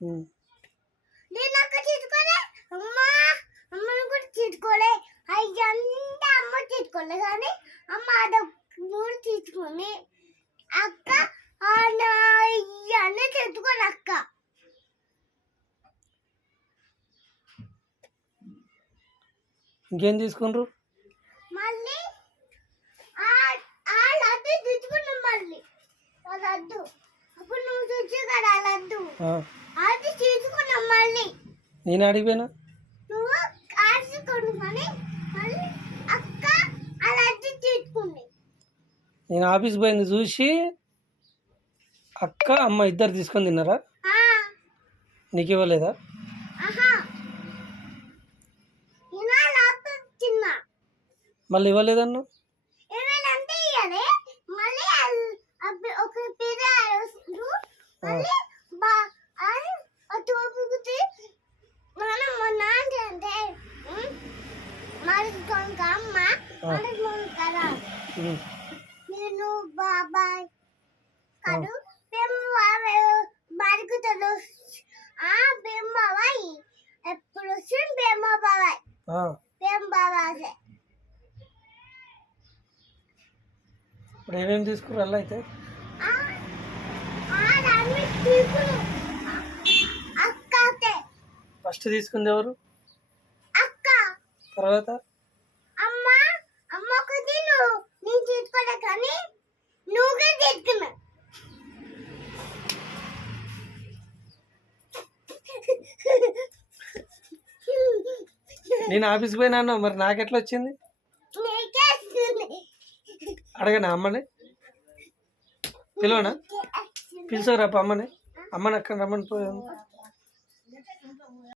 నేను అక్క తీసుకోలే అమ్మ అమ్మని కూడా తీసుకోలే అయ్యంతా అమ్మ తీసుకోలే కానీ అమ్మ అది మూడు తీసుకొని అక్క అన్నీ తెచ్చుకోలే అక్క ఇంకేం తీసుకుంటారు మళ్ళీ ఆ లడ్డు తెచ్చుకున్నాం మళ్ళీ ఆ లడ్డు అప్పుడు నువ్వు తెచ్చు కదా ఆ లడ్డు అది తీసుకున్నాం మళ్ళీ నేను అడిగిపోయినా నువ్వు ఆడుకోడు కానీ మళ్ళీ అక్క ఆ లడ్డు తీసుకుంది నేను ఆఫీస్ పోయింది చూసి అక్క అమ్మ ఇద్దరు తీసుకొని తిన్నారా నీకు ఇవ్వలేదా మళ్ళీ ఇవ్వలేదన్నా నేను బాబాయ్ కాదు బాడుగుతలు బాబాయ్ ఎప్పుడు వస్తుంది బాబాయ్ బాబాయ్ ఇప్పుడు ఏమేమి తీసుకురు అలా అయితే ఫస్ట్ తీసుకుంది ఎవరు అక్క తర్వాత అమ్మకు నేను తీసుకోలే కానీ నువ్వుగా తీసుకున్నా నేను ఆఫీస్కి పోయినా అన్నా మరి నాకెట్లా వచ్చింది అడగనా అమ్మని పిలవనా పిలుచుకురా అమ్మని అమ్మని అక్కడ రమ్మని పోయాను